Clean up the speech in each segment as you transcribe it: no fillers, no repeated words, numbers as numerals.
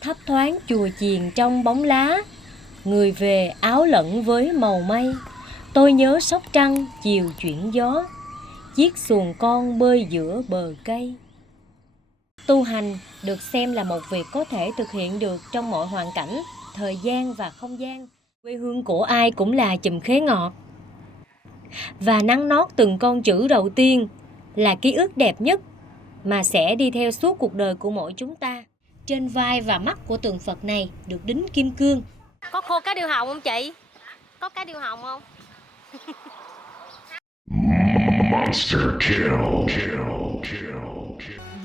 thấp thoáng chùa chiền trong bóng lá, người về áo lẫn với màu mây. Tôi nhớ Sóc Trăng chiều chuyển gió, chiếc xuồng con bơi giữa bờ cây. Tu hành được xem là một việc có thể thực hiện được trong mọi hoàn cảnh, thời gian và không gian. Quê hương của ai cũng là chùm khế ngọt. Và nắng nót từng con chữ đầu tiên là ký ức đẹp nhất mà sẽ đi theo suốt cuộc đời của mỗi chúng ta. Trên vai và mắt của tượng Phật này được đính kim cương. Có khô cá điêu hồng không chị? Có cá điêu hồng không? Monster kill.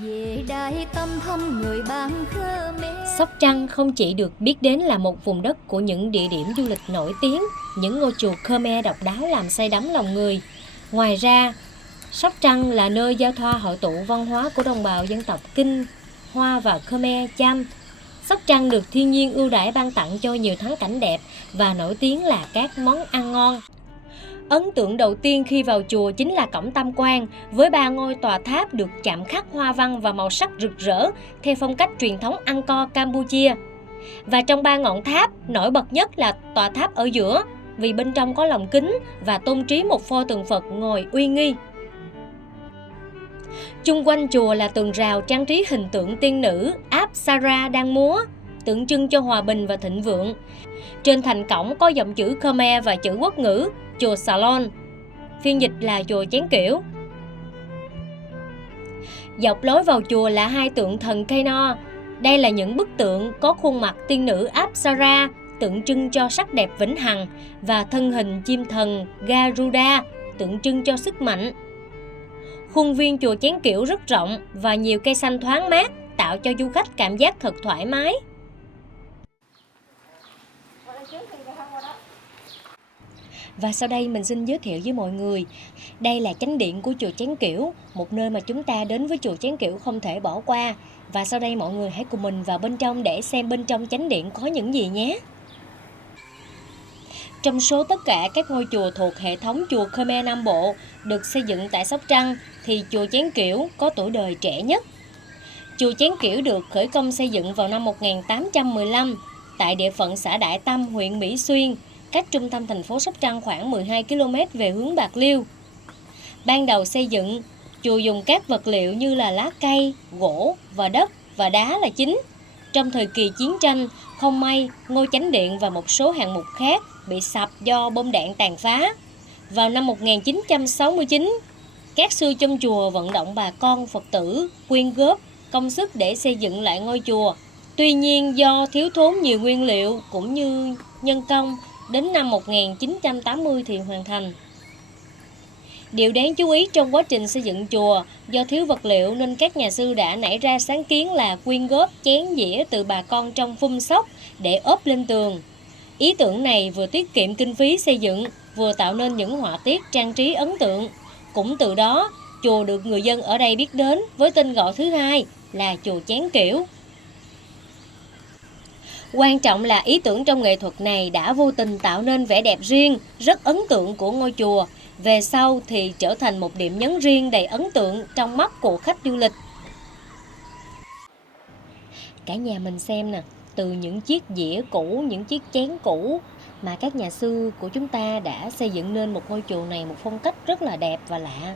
Về đại tâm thăm người bạn Khmer. Sóc Trăng không chỉ được biết đến là một vùng đất của những địa điểm du lịch nổi tiếng, những ngôi chùa Khmer độc đáo làm say đắm lòng người. Ngoài ra, Sóc Trăng là nơi giao thoa hội tụ văn hóa của đồng bào dân tộc Kinh, Hoa và Khmer Cham. Sóc Trăng được thiên nhiên ưu đãi ban tặng cho nhiều thắng cảnh đẹp và nổi tiếng là các món ăn ngon. Ấn tượng đầu tiên khi vào chùa chính là cổng tam quan với 3 ngôi tòa tháp được chạm khắc hoa văn và màu sắc rực rỡ theo phong cách truyền thống Angkor Campuchia. Và trong 3 ngọn tháp, nổi bật nhất là tòa tháp ở giữa vì bên trong có lồng kính và tôn trí một pho tượng Phật ngồi uy nghi. Chung quanh chùa là tường rào trang trí hình tượng tiên nữ Apsara đang múa, tượng trưng cho hòa bình và thịnh vượng. Trên thành cổng có dòng chữ Khmer và chữ quốc ngữ chùa Salon, phiên dịch là chùa Chén Kiểu. Dọc lối vào chùa là 2 tượng thần cây no. Đây là những bức tượng có khuôn mặt tiên nữ Apsara, tượng trưng cho sắc đẹp vĩnh hằng, và thân hình chim thần Garuda, tượng trưng cho sức mạnh. Khuôn viên chùa Chén Kiểu rất rộng và nhiều cây xanh thoáng mát, tạo cho du khách cảm giác thật thoải mái. Và sau đây mình xin giới thiệu với mọi người, đây là chánh điện của chùa Chén Kiểu, một nơi mà chúng ta đến với chùa Chén Kiểu không thể bỏ qua. Và sau đây mọi người hãy cùng mình vào bên trong để xem bên trong chánh điện có những gì nhé. Trong số tất cả các ngôi chùa thuộc hệ thống chùa Khmer Nam Bộ được xây dựng tại Sóc Trăng thì chùa Chén Kiểu có tuổi đời trẻ nhất. Chùa Chén Kiểu được khởi công xây dựng vào năm 1815 tại địa phận xã Đại Tâm, huyện Mỹ Xuyên, cách trung tâm thành phố Sóc Trăng khoảng 12 km về hướng Bạc Liêu. Ban đầu xây dựng, chùa dùng các vật liệu như là lá cây, gỗ và đất và đá là chính. Trong thời kỳ chiến tranh, không may ngôi chánh điện và một số hạng mục khác bị sập do bom đạn tàn phá. Vào năm 1969, các sư trong chùa vận động bà con Phật tử quyên góp công sức để xây dựng lại ngôi chùa. Tuy nhiên do thiếu thốn nhiều nguyên liệu cũng như nhân công, đến năm 1980 thì hoàn thành. Điều đáng chú ý trong quá trình xây dựng chùa, do thiếu vật liệu nên các nhà sư đã nảy ra sáng kiến là quyên góp chén dĩa từ bà con trong phum sóc để ốp lên tường. Ý tưởng này vừa tiết kiệm kinh phí xây dựng, vừa tạo nên những họa tiết trang trí ấn tượng. Cũng từ đó, chùa được người dân ở đây biết đến với tên gọi thứ hai là chùa Chén Kiểu. Quan trọng là ý tưởng trong nghệ thuật này đã vô tình tạo nên vẻ đẹp riêng, rất ấn tượng của ngôi chùa. Về sau thì trở thành một điểm nhấn riêng đầy ấn tượng trong mắt của khách du lịch. Cả nhà mình xem nè, từ những chiếc dĩa cũ, những chiếc chén cũ mà các nhà sư của chúng ta đã xây dựng nên một ngôi chùa này một phong cách rất là đẹp và lạ.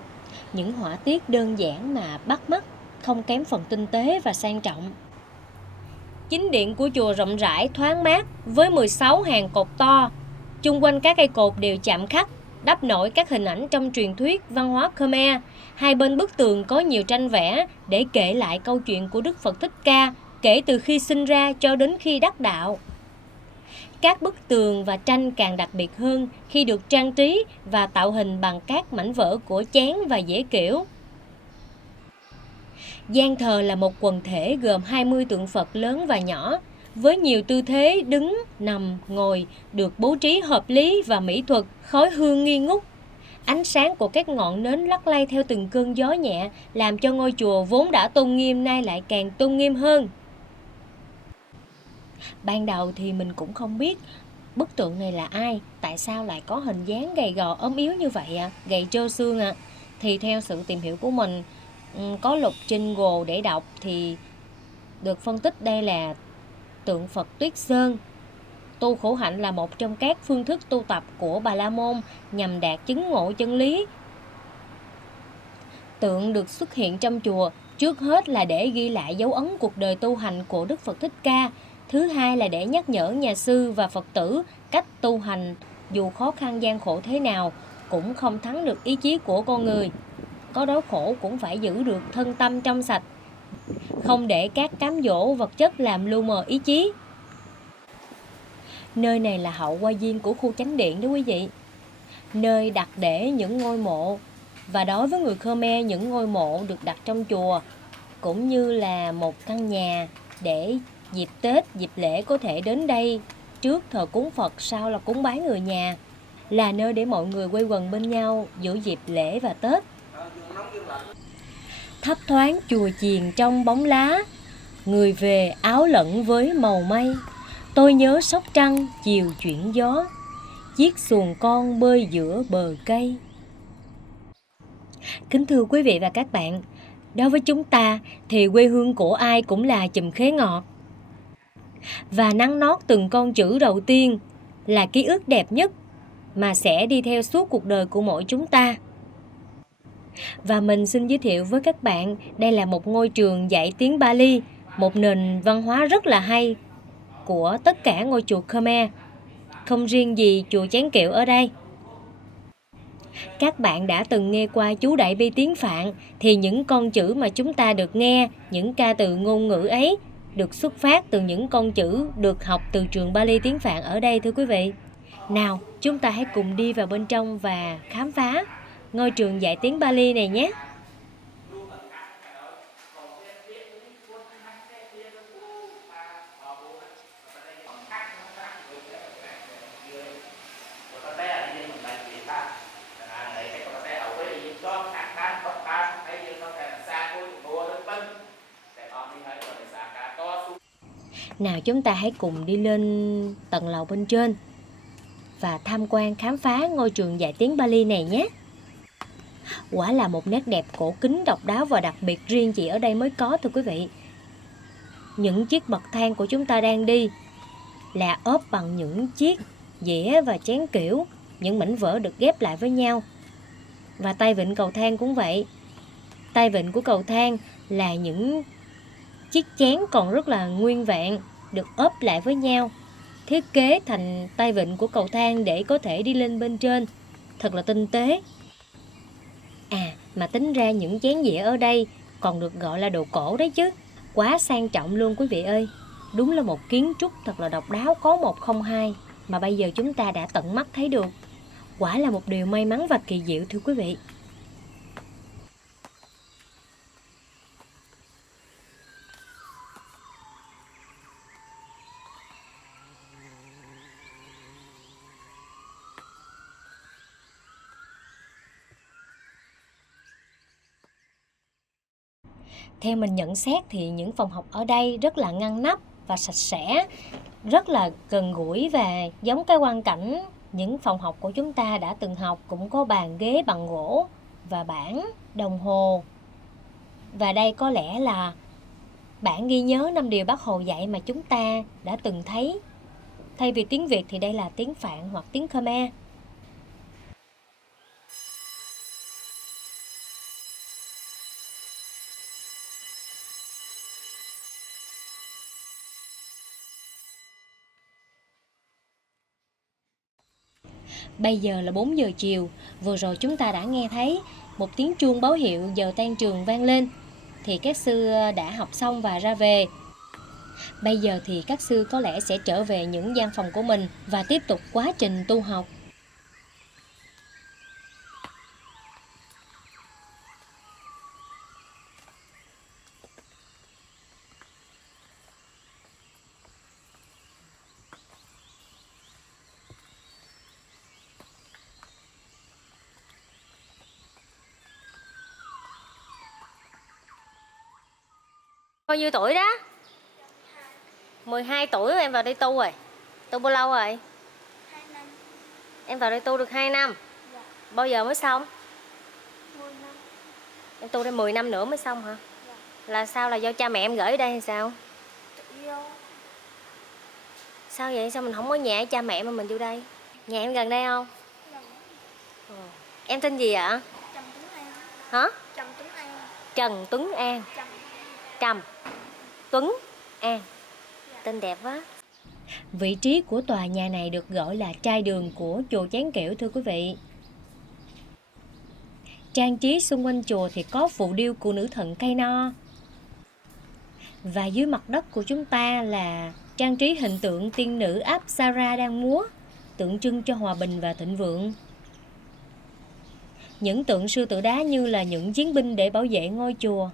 Những họa tiết đơn giản mà bắt mắt, không kém phần tinh tế và sang trọng. Chính điện của chùa rộng rãi, thoáng mát với 16 hàng cột to. Chung quanh các cây cột đều chạm khắc, đắp nổi các hình ảnh trong truyền thuyết văn hóa Khmer. Hai bên bức tường có nhiều tranh vẽ để kể lại câu chuyện của Đức Phật Thích Ca kể từ khi sinh ra cho đến khi đắc đạo. Các bức tường và tranh càng đặc biệt hơn khi được trang trí và tạo hình bằng các mảnh vỡ của chén và dĩa kiểu. Gian thờ là một quần thể gồm 20 tượng Phật lớn và nhỏ, với nhiều tư thế đứng, nằm, ngồi được bố trí hợp lý và mỹ thuật, khói hương nghi ngút. Ánh sáng của các ngọn nến lắc lay theo từng cơn gió nhẹ làm cho ngôi chùa vốn đã tôn nghiêm nay lại càng tôn nghiêm hơn. Ban đầu thì mình cũng không biết bức tượng này là ai, tại sao lại có hình dáng gầy gò ốm yếu như vậy gầy trơ xương Thì theo sự tìm hiểu của mình, có lục trên Google để đọc thì được phân tích đây là tượng Phật Tuyết Sơn. Tu khổ hạnh là một trong các phương thức tu tập của Bà La Môn nhằm đạt chứng ngộ chân lý. Tượng được xuất hiện trong chùa trước hết là để ghi lại dấu ấn cuộc đời tu hành của Đức Phật Thích Ca. Thứ hai là để nhắc nhở nhà sư và Phật tử cách tu hành dù khó khăn gian khổ thế nào cũng không thắng được ý chí của con người. Có đói khổ cũng phải giữ được thân tâm trong sạch, không để các cám dỗ vật chất làm lu mờ ý chí. Nơi này là hậu hoa viên của khu chánh điện đó quý vị. Nơi đặt để những ngôi mộ. Và đối với người Khmer, những ngôi mộ được đặt trong chùa cũng như là một căn nhà để dịp Tết, dịp lễ có thể đến đây trước thờ cúng Phật, sau là cúng bái người nhà. Là nơi để mọi người quây quần bên nhau giữa dịp lễ và Tết. Thấp thoáng chùa chiền trong bóng lá, người về áo lẫn với màu mây. Tôi nhớ Sóc Trăng chiều chuyển gió, chiếc xuồng con bơi giữa bờ cây. Kính thưa quý vị và các bạn, đối với chúng ta thì quê hương của ai cũng là chùm khế ngọt. Và nắng nót từng con chữ đầu tiên là ký ức đẹp nhất mà sẽ đi theo suốt cuộc đời của mỗi chúng ta. Và mình xin giới thiệu với các bạn, đây là một ngôi trường dạy tiếng Pali, một nền văn hóa rất là hay của tất cả ngôi chùa Khmer, không riêng gì chùa Chén Kiệu ở đây. Các bạn đã từng nghe qua chú Đại Bi tiếng Phạn, thì những con chữ mà chúng ta được nghe, những ca từ ngôn ngữ ấy được xuất phát từ những con chữ được học từ trường Pali tiếng Phạn ở đây thưa quý vị. Nào, chúng ta hãy cùng đi vào bên trong và khám phá ngôi trường dạy tiếng Pali này nhé. Nào chúng ta hãy cùng đi lên tầng lầu bên trên và tham quan khám phá ngôi trường dạy tiếng Pali này nhé. Quả là một nét đẹp cổ kính độc đáo và đặc biệt riêng chỉ ở đây mới có thưa quý vị. Những chiếc bậc thang của chúng ta đang đi là ốp bằng những chiếc dĩa và chén kiểu, những mảnh vỡ được ghép lại với nhau. Và tay vịn cầu thang cũng vậy. Tay vịn của cầu thang là những chiếc chén còn rất là nguyên vẹn, được ốp lại với nhau, thiết kế thành tay vịn của cầu thang để có thể đi lên bên trên. Thật là tinh tế. À, mà tính ra những chén dĩa ở đây còn được gọi là đồ cổ đấy chứ. Quá sang trọng luôn quý vị ơi. Đúng là một kiến trúc thật là độc đáo, có một không hai mà bây giờ chúng ta đã tận mắt thấy được. Quả là một điều may mắn và kỳ diệu thưa quý vị. Theo mình nhận xét thì những phòng học ở đây rất là ngăn nắp và sạch sẽ, rất là gần gũi và giống cái quang cảnh những phòng học của chúng ta đã từng học, cũng có bàn ghế bằng gỗ và bảng đồng hồ. Và đây có lẽ là bản ghi nhớ 5 điều Bác Hồ dạy mà chúng ta đã từng thấy. Thay vì tiếng Việt thì đây là tiếng Phạn hoặc tiếng Khmer. Bây giờ là 4 giờ chiều, vừa rồi chúng ta đã nghe thấy một tiếng chuông báo hiệu giờ tan trường vang lên. Thì các sư đã học xong và ra về. Bây giờ thì các sư có lẽ sẽ trở về những gian phòng của mình và tiếp tục quá trình tu học. Bao nhiêu tuổi đó? 12 tuổi em vào đây tu rồi. Tu bao lâu rồi? 2 năm. Em vào đây tu được 2 năm. Dạ. Bao giờ mới xong? 10 năm. Em tu đây 10 năm nữa mới xong hả? Dạ. Là sao, là do cha mẹ em gửi ở đây hay sao? Tự do. Sao vậy? Sao mình không có nhà cha mẹ mà mình vô đây? Nhà em gần đây không? Ừ. Em tên gì ạ? Trầm Tuấn An. Hả? Trầm Tuấn An. Trần Tuấn An. Trầm Tuấn An. Tên đẹp quá. Vị trí của tòa nhà này được gọi là trai đường của chùa Chén Kiểu thưa quý vị. Trang trí xung quanh chùa thì có phù điêu của nữ thần cây no. Và dưới mặt đất của chúng ta là trang trí hình tượng tiên nữ Apsara đang múa, tượng trưng cho hòa bình và thịnh vượng. Những tượng sư tử đá như là những chiến binh để bảo vệ ngôi chùa.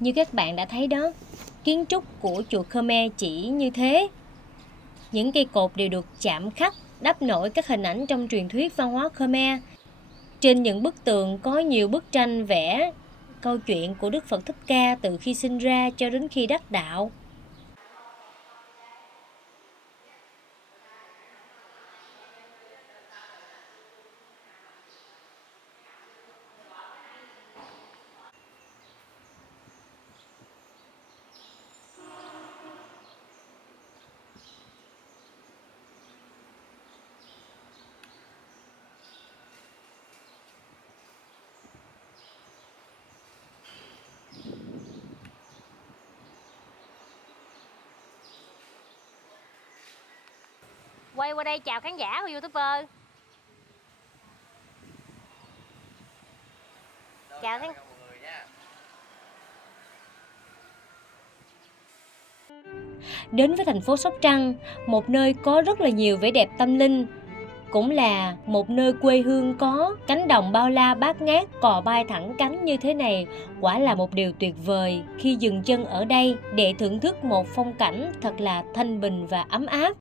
Như các bạn đã thấy đó, kiến trúc của chùa Khmer chỉ như thế. Những cây cột đều được chạm khắc, đắp nổi các hình ảnh trong truyền thuyết văn hóa Khmer. Trên những bức tường có nhiều bức tranh vẽ câu chuyện của Đức Phật Thích Ca từ khi sinh ra cho đến khi đắc đạo. Quay qua đây chào khán giả của YouTuber. Chào khán. Đến với thành phố Sóc Trăng, một nơi có rất là nhiều vẻ đẹp tâm linh, cũng là một nơi quê hương có cánh đồng bao la bát ngát, cò bay thẳng cánh như thế này, quả là một điều tuyệt vời khi dừng chân ở đây để thưởng thức một phong cảnh thật là thanh bình và ấm áp.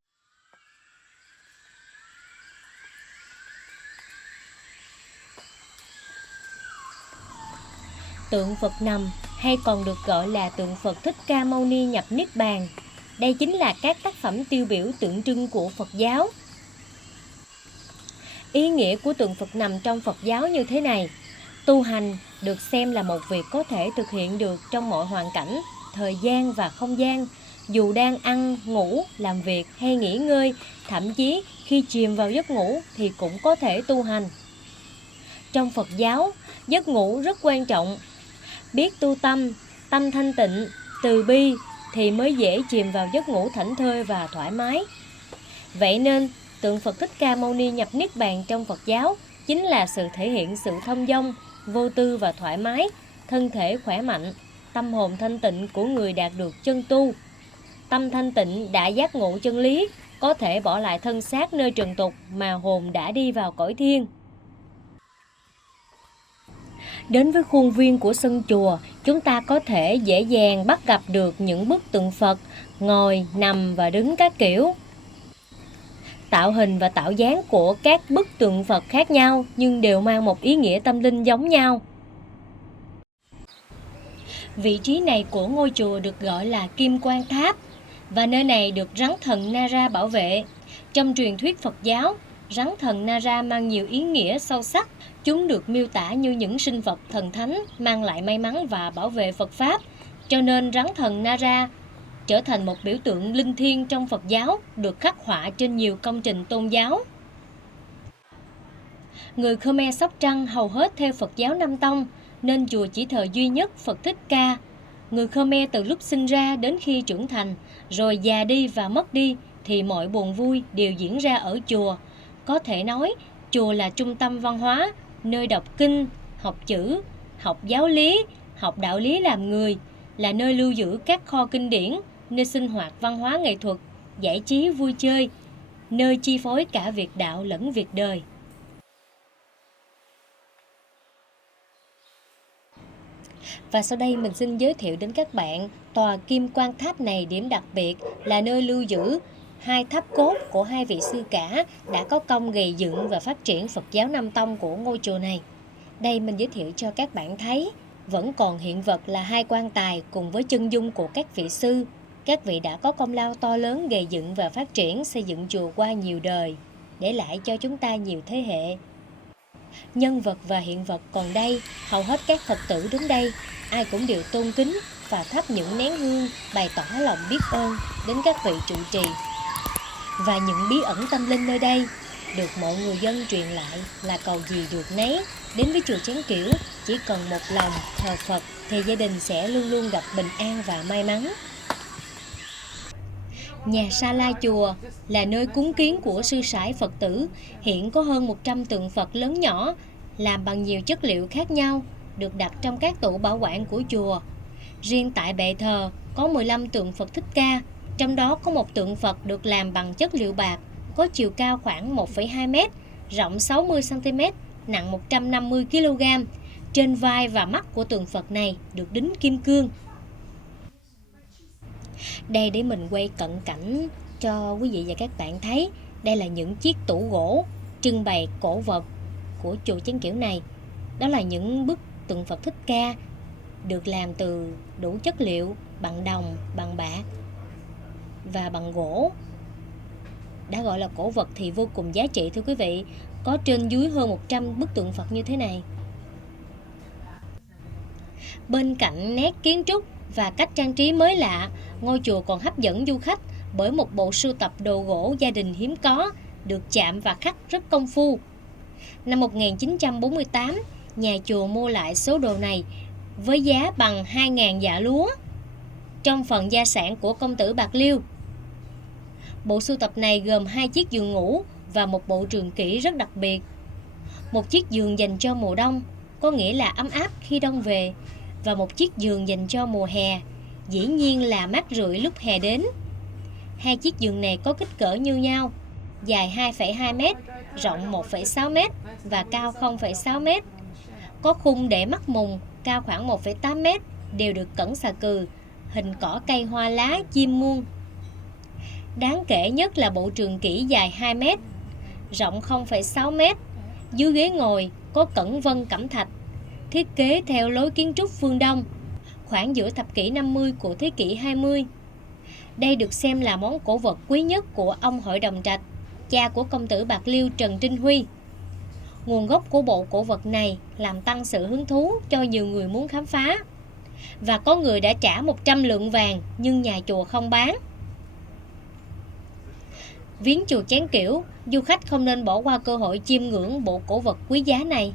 Tượng Phật nằm hay còn được gọi là tượng Phật Thích Ca Mâu Ni nhập Niết Bàn. Đây chính là các tác phẩm tiêu biểu tượng trưng của Phật giáo. Ý nghĩa của tượng Phật nằm trong Phật giáo như thế này. Tu hành được xem là một việc có thể thực hiện được trong mọi hoàn cảnh, thời gian và không gian, dù đang ăn, ngủ, làm việc hay nghỉ ngơi, thậm chí khi chìm vào giấc ngủ thì cũng có thể tu hành. Trong Phật giáo, giấc ngủ rất quan trọng. Biết tu tâm, tâm thanh tịnh, từ bi thì mới dễ chìm vào giấc ngủ thảnh thơi và thoải mái. Vậy nên, tượng Phật Thích Ca Mâu Ni nhập Niết Bàn trong Phật giáo chính là sự thể hiện sự thông dong, vô tư và thoải mái, thân thể khỏe mạnh, tâm hồn thanh tịnh của người đạt được chân tu. Tâm thanh tịnh đã giác ngộ chân lý, có thể bỏ lại thân xác nơi trần tục mà hồn đã đi vào cõi thiên. Đến với khuôn viên của sân chùa, chúng ta có thể dễ dàng bắt gặp được những bức tượng Phật, ngồi, nằm và đứng các kiểu. Tạo hình và tạo dáng của các bức tượng Phật khác nhau nhưng đều mang một ý nghĩa tâm linh giống nhau. Vị trí này của ngôi chùa được gọi là Kim Quan Tháp và nơi này được rắn thần Nara bảo vệ. Trong truyền thuyết Phật giáo, rắn thần Nara mang nhiều ý nghĩa sâu sắc. Chúng được miêu tả như những sinh vật thần thánh mang lại may mắn và bảo vệ Phật Pháp. Cho nên rắn thần Nara trở thành một biểu tượng linh thiêng trong Phật giáo, được khắc họa trên nhiều công trình tôn giáo. Người Khmer Sóc Trăng hầu hết theo Phật giáo Nam Tông, nên chùa chỉ thờ duy nhất Phật Thích Ca. Người Khmer từ lúc sinh ra đến khi trưởng thành, rồi già đi và mất đi, thì mọi buồn vui đều diễn ra ở chùa. Có thể nói, chùa là trung tâm văn hóa, nơi đọc kinh, học chữ, học giáo lý, học đạo lý làm người, là nơi lưu giữ các kho kinh điển, nơi sinh hoạt văn hóa nghệ thuật, giải trí vui chơi, nơi chi phối cả việc đạo lẫn việc đời. Và sau đây mình xin giới thiệu đến các bạn tòa Kim Quan Tháp này. Điểm đặc biệt là nơi lưu giữ hai tháp cốt của hai vị sư cả đã có công gầy dựng và phát triển Phật giáo Nam Tông của ngôi chùa này. Đây mình giới thiệu cho các bạn thấy, vẫn còn hiện vật là hai quan tài cùng với chân dung của các vị sư. Các vị đã có công lao to lớn gầy dựng và phát triển xây dựng chùa qua nhiều đời, để lại cho chúng ta nhiều thế hệ. Nhân vật và hiện vật còn đây, hầu hết các Phật tử đến đây, ai cũng đều tôn kính và thắp những nén hương bày tỏ lòng biết ơn đến các vị trụ trì. Và những bí ẩn tâm linh nơi đây được mọi người dân truyền lại là cầu gì được nấy. Đến với chùa Chén Kiểu, chỉ cần một lòng thờ Phật thì gia đình sẽ luôn luôn gặp bình an và may mắn. Nhà Sa La chùa là nơi cúng kiến của sư sãi Phật tử. Hiện có hơn 100 tượng Phật lớn nhỏ làm bằng nhiều chất liệu khác nhau được đặt trong các tủ bảo quản của chùa. Riêng tại bệ thờ có 15 tượng Phật Thích Ca, trong đó có một tượng Phật được làm bằng chất liệu bạc, có chiều cao khoảng 1,2 m, rộng 60 cm, nặng 150 kg. Trên vai và mắt của tượng Phật này được đính kim cương. Đây để mình quay cận cảnh cho quý vị và các bạn thấy. Đây là những chiếc tủ gỗ trưng bày cổ vật của chùa Chén Kiểu này. Đó là những bức tượng Phật Thích Ca được làm từ đủ chất liệu bằng đồng, bằng bạc và bằng gỗ. Đã gọi là cổ vật thì vô cùng giá trị thưa quý vị. Có trên dưới hơn 100 bức tượng Phật như thế này. Bên cạnh nét kiến trúc và cách trang trí mới lạ, ngôi chùa còn hấp dẫn du khách bởi một bộ sưu tập đồ gỗ gia đình hiếm có, được chạm và khắc rất công phu. Năm 1948, nhà chùa mua lại số đồ này với giá bằng 2.000 dạ lúa trong phần gia sản của công tử Bạc Liêu. Bộ sưu tập này gồm 2 chiếc giường ngủ và một bộ trường kỷ rất đặc biệt. Một chiếc giường dành cho mùa đông, có nghĩa là ấm áp khi đông về, và một chiếc giường dành cho mùa hè, dĩ nhiên là mát rượi lúc hè đến. 2 chiếc giường này có kích cỡ như nhau, dài 2,2 m, rộng 1,6 m và cao 0,6 m. Có khung để mắt mùng cao khoảng 1,8 m, đều được cẩn xà cừ, hình cỏ cây hoa lá chim muông. Đáng kể nhất là bộ trường kỷ dài 2 m, rộng 0,6 m. Dưới ghế ngồi có cẩn vân cẩm thạch, thiết kế theo lối kiến trúc phương Đông, khoảng giữa thập kỷ 50 của thế kỷ 20. Đây được xem là món cổ vật quý nhất của ông Hội Đồng Trạch, cha của công tử Bạc Liêu Trần Trinh Huy. Nguồn gốc của bộ cổ vật này làm tăng sự hứng thú cho nhiều người muốn khám phá. Và có người đã trả 100 lượng vàng nhưng nhà chùa không bán. Viếng chùa Chén Kiểu, du khách không nên bỏ qua cơ hội chiêm ngưỡng bộ cổ vật quý giá này.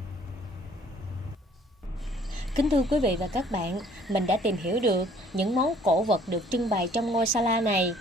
Kính thưa quý vị và các bạn, mình đã tìm hiểu được những món cổ vật được trưng bày trong ngôi sa la này.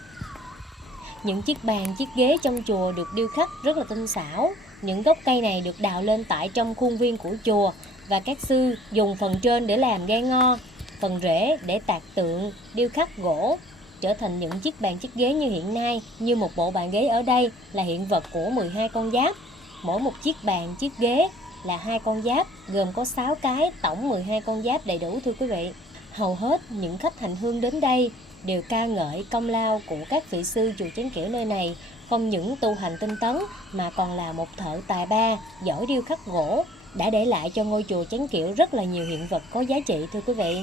Những chiếc bàn, chiếc ghế trong chùa được điêu khắc rất là tinh xảo. Những gốc cây này được đào lên tại trong khuôn viên của chùa, và các sư dùng phần trên để làm gai ngo, phần rễ để tạc tượng, điêu khắc gỗ, trở thành những chiếc bàn, chiếc ghế như hiện nay. Như một bộ bàn ghế ở đây là hiện vật của 12 con giáp. Mỗi một chiếc bàn, chiếc ghế là 2 con giáp, gồm có 6 cái, tổng 12 con giáp đầy đủ thưa quý vị. Hầu hết những khách hành hương đến đây đều ca ngợi công lao của các vị sư chùa Chén Kiểu nơi này, không những tu hành tinh tấn mà còn là một thợ tài ba, giỏi điêu khắc gỗ, đã để lại cho ngôi chùa Chén Kiểu rất là nhiều hiện vật có giá trị thưa quý vị.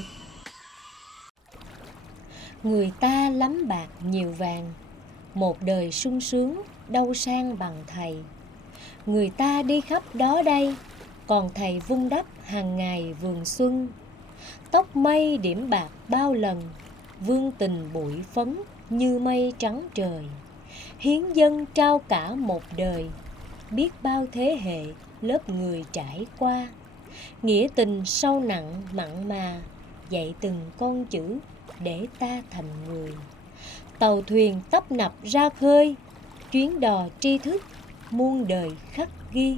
Người ta lắm bạc nhiều vàng, một đời sung sướng đâu sang bằng thầy. Người ta đi khắp đó đây, còn thầy vun đắp hàng ngày vườn xuân. Tóc mây điểm bạc bao lần, vương tình bụi phấn như mây trắng trời. Hiến dân trao cả một đời, biết bao thế hệ lớp người trải qua. Nghĩa tình sâu nặng mặn mà, dạy từng con chữ để ta thành người. Tàu thuyền tấp nập ra khơi, chuyến đò tri thức muôn đời khắc ghi.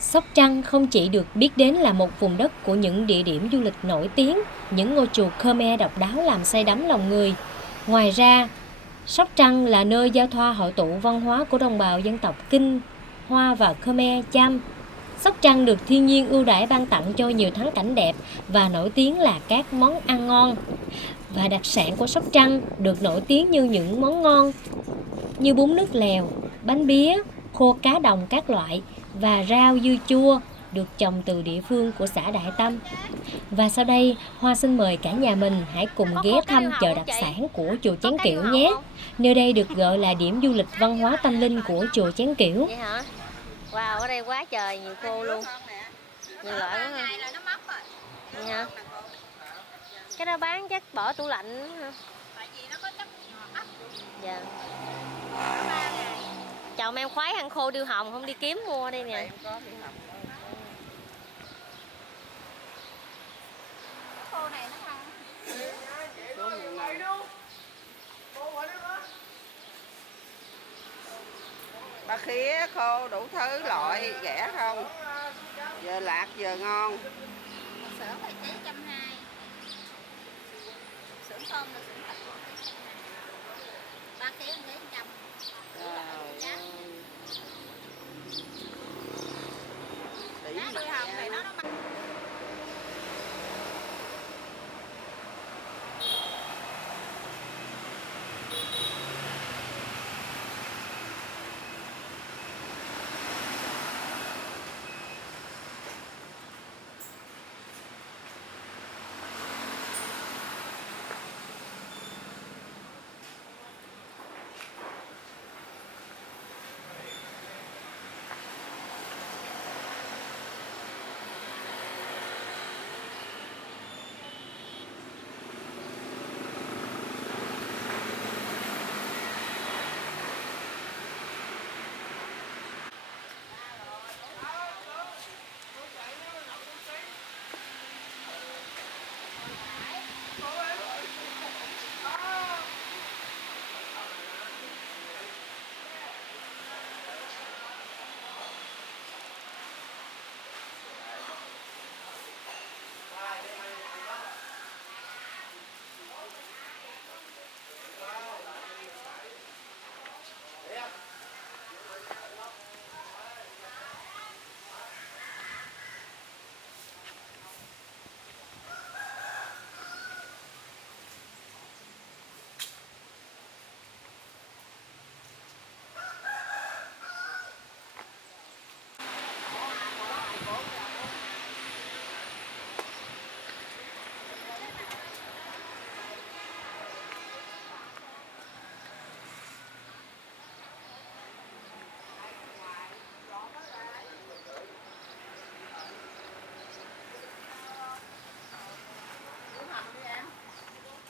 Sóc Trăng không chỉ được biết đến là một vùng đất của những địa điểm du lịch nổi tiếng, những ngôi chùa Khmer độc đáo làm say đắm lòng người. Ngoài ra, Sóc Trăng là nơi giao thoa hội tụ văn hóa của đồng bào dân tộc Kinh, Hoa và Khmer Cham. Sóc Trăng được thiên nhiên ưu đãi ban tặng cho nhiều thắng cảnh đẹp và nổi tiếng là các món ăn ngon. Và đặc sản của Sóc Trăng được nổi tiếng như những món ngon như bún nước lèo, bánh bía, khô cá đồng các loại và rau dưa chua, được trồng từ địa phương của xã Đại Tâm. Và sau đây, Hoa xin mời cả nhà mình hãy cùng ghé thăm chợ đặc sản của chùa Chén Kiệu nhé. Nơi đây được gọi là điểm du lịch văn hóa tâm linh của chùa Chén Kiệu. Vậy hả? Wow, ở đây quá trời nhiều khô luôn. Nhiều loại quá ha. Vậy hả? Cái đó bán chắc bỏ tủ lạnh hả? Tại vì nó có chất ấp. Dạ. 3 ngày. Chồng em khoái ăn khô điêu hồng, không đi kiếm mua đây nè. Khô này nó ngon. Ba khía khô đủ thứ loại rẻ không, giờ lạc giờ ngon. Sữa thì ký 120. Sữa tôm là sữa thật của ký 120. 3 ký 100. Trời ơi. Tỷ Đá đuôi hồng thì nó mặn.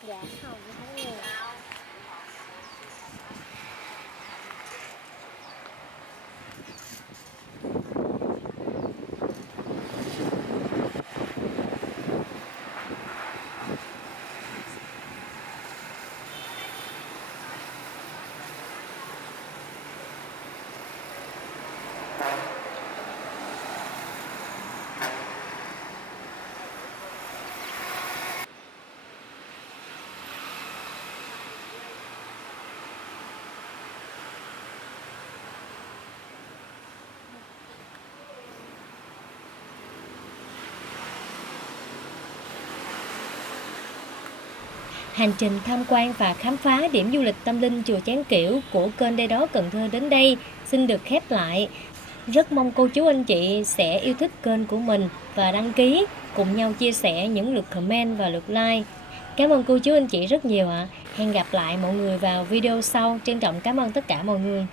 Dạ, không thấy nhiều. Hành trình tham quan và khám phá điểm du lịch tâm linh chùa Chén Kiệu của kênh Đây Đó Cần Thơ đến đây xin được khép lại. Rất mong cô chú anh chị sẽ yêu thích kênh của mình và đăng ký, cùng nhau chia sẻ những lượt comment và lượt like. Cảm ơn cô chú anh chị rất nhiều ạ. Hẹn gặp lại mọi người vào video sau. Trân trọng cảm ơn tất cả mọi người.